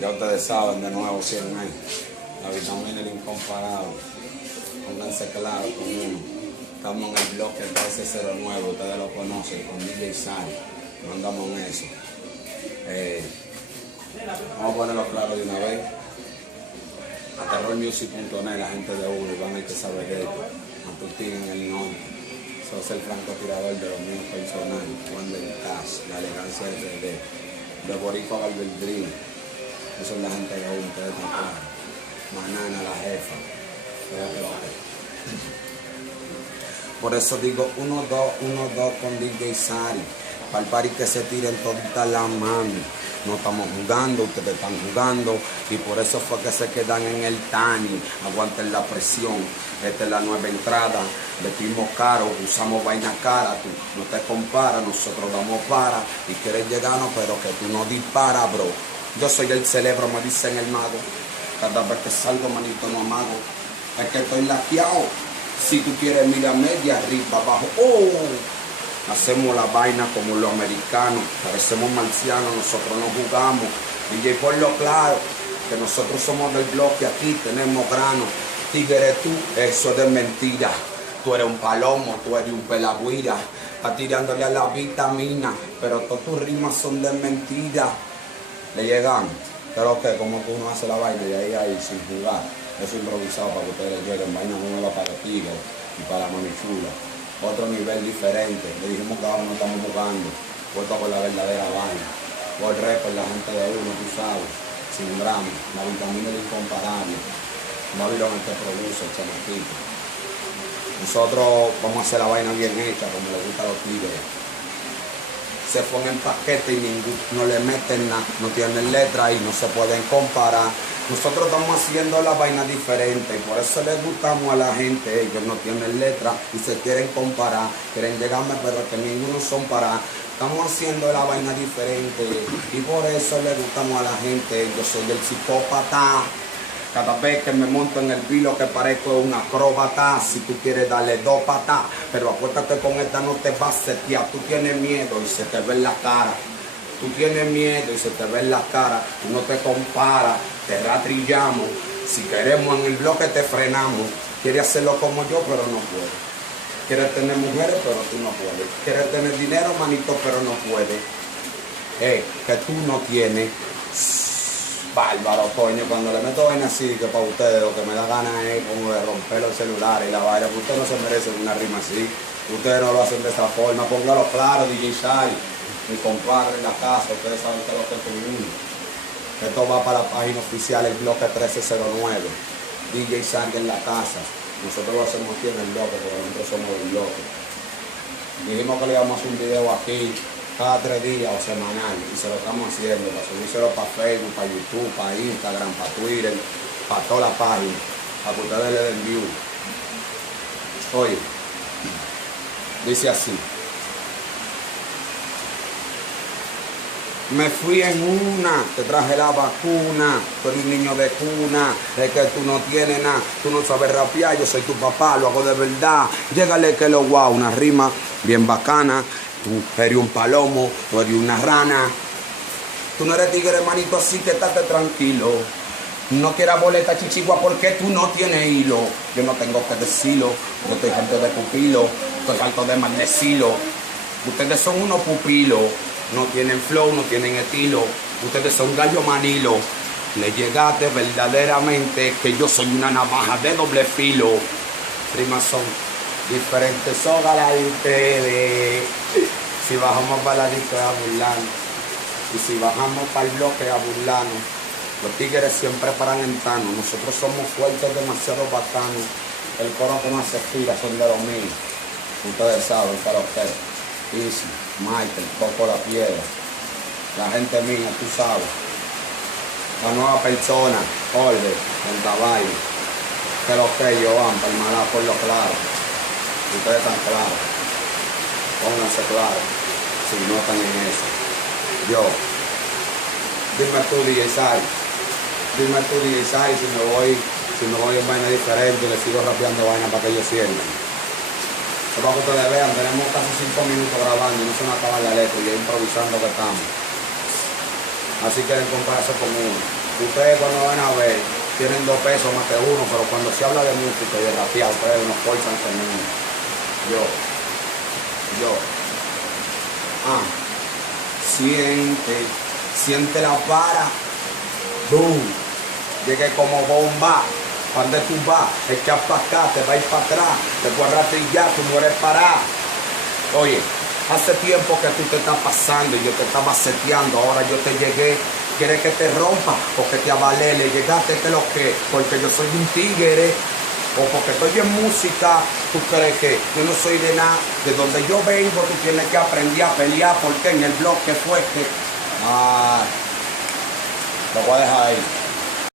Ya ustedes saben, de nuevo, 100 años. La vitamina del incomparable. Pónganse claro con uno. Estamos en el bloque 1309, ustedes lo conocen, con DJ Sari. No andamos en eso. Vamos a ponerlo claro de una vez. A terrormusic.net, la gente de Uno, van a hay que saber de esto. Matutín en el norte. Sos el francotirador de los míos personales. Wonder Cash, la elegancia de Boricua Alberdrín. Eso es la gente de Uno, ustedes están claros. Manana, la jefa. Por eso digo 1-2, 1-2 con DJ Sari. Para el party que se tiren toditas las manos. No estamos jugando, ustedes están jugando. Y por eso fue que se quedan en el Tani. Aguanten la presión. Esta es la nueva entrada. Vestimos caro, usamos vaina cara. Tú no te comparas, nosotros damos para. Y quieres llegarnos, pero que tú no disparas, bro. Yo soy el cerebro, me dicen el mago. Cada vez que salgo, manito, no amago. Es que estoy laqueado. Si tú quieres, mira media, arriba, abajo. ¡Oh! Hacemos la vaina como los americanos. Parecemos marcianos, nosotros no jugamos. DJ, por lo claro, que nosotros somos del bloque aquí, tenemos grano. Tigre tú, eso es de mentira. Tú eres un palomo, tú eres un pelagüira. Está tirándole a la vitamina, pero todas tus rimas son de mentira. Le llegamos. Pero que como que uno hace la vaina y ahí sin jugar. Eso improvisado para que ustedes lleguen. Vaina nueva para los tigres y para la mamichula. Otro nivel diferente. Le dijimos que ahora no estamos jugando. Puesto con la verdadera vaina. Por récord, la gente de Uno, tú sabes. Sin drama. La vitamina es incomparable. Babylon el que produce, el chamaquito. Nosotros vamos a hacer la vaina bien hecha, como le gusta a los tigres. Se ponen paquete y no le meten nada, no tienen letra y no se pueden comparar. Nosotros estamos haciendo la vaina diferente y por eso les gustamos a la gente. Ellos no tienen letra y se quieren comparar, quieren llegarme, pero que ninguno son para. Estamos haciendo la vaina diferente y por eso les gustamos a la gente. Yo soy el psicópata. Cada vez que me monto en el vilo que parezco un acróbata, si tú quieres darle 2 patas, pero acuérdate con esta no te vas a setear. Tú tienes miedo y se te ve en la cara. Tú tienes miedo y se te ve en la cara. Tú no te comparas, te rastrillamos. Si queremos en el bloque te frenamos. Quieres hacerlo como yo, pero no puedes. Quieres tener mujeres, pero tú no puedes. Quieres tener dinero, manito, pero no puedes. Que tú no tienes. Bárbaro, coño, cuando le meto vaina así, que para ustedes lo que me da ganas es como de romper los celulares y la vaina, que ustedes no se merecen una rima así, ustedes no lo hacen de esa forma, póngalo claro, DJ Sari, mi compadre en la casa, ustedes saben que lo que es uno. Esto va para la página oficial, el bloque 1309, DJ Sari en la casa, nosotros lo hacemos aquí en el bloque, porque nosotros somos del bloque. Dijimos que le íbamos a hacer un video aquí, cada 3 días o semanal, y se lo estamos haciendo para subírselo para Facebook, para YouTube, para Instagram, para Twitter, para toda la página, para que ustedes le den view. Oye, dice así: me fui en una, te traje la vacuna, tú eres un niño de cuna, es que tú no tienes nada, tú no sabes rapear, yo soy tu papá, lo hago de verdad, llégale que lo guau, una rima bien bacana. Tú eres un palomo, tú eres una rana. Tú no eres tigre, hermanito, así que estate tranquilo. No quieras boleta chichigua porque tú no tienes hilo. Yo no tengo que decirlo, yo estoy harto de pupilo, estoy harto de maldecirlo. Ustedes son unos pupilos, no tienen flow, no tienen estilo. Ustedes son gallo manilo. Le llegaste verdaderamente que yo soy una navaja de doble filo. Rimas son diferentes, sogas de ustedes. Si bajamos para la disco a burlarnos, y si bajamos para el bloque a burlarnos, los tigres siempre paran en tano. Nosotros somos fuertes, demasiado bacanos. El coro que no se fila son de los míos. Ustedes saben, para ustedes. Easy, Michael, Coco la Piedra. La gente mía, tú sabes. La nueva persona, Orbe, en caballo. Que lo que yo van, para el malá por lo claro. Ustedes están claros. Pónganse claros. Si no están en eso. Yo. Dime tú, DJ Sari. Dime tú, DJ Sari, si me voy en vaina diferente, le sigo rapeando vaina para que ellos sientan. Para que ustedes vean, tenemos casi 5 minutos grabando y no se nos acaba la letra y improvisando que estamos. Así que compárase con uno. Ustedes cuando van a ver, tienen 2 pesos más que uno, pero cuando se habla de música y de rapear, ustedes nos forzan con uno. Yo. Siente la vara, boom, llegué como bomba. ¿Dónde tú vas? Echas para acá, te vas a ir para atrás, te voy a ratillar, tú no eres parar. Oye, hace tiempo que tú te estás pasando y yo te estaba seteando, ahora yo te llegué. ¿Quieres que te rompa o que te avalele? Llegaste que lo que, porque yo soy un tigre, o porque estoy en música, tú crees que yo no soy de nada. De donde yo vengo, tú tienes que aprender a pelear, porque en el blog que fue que... lo voy a dejar ahí.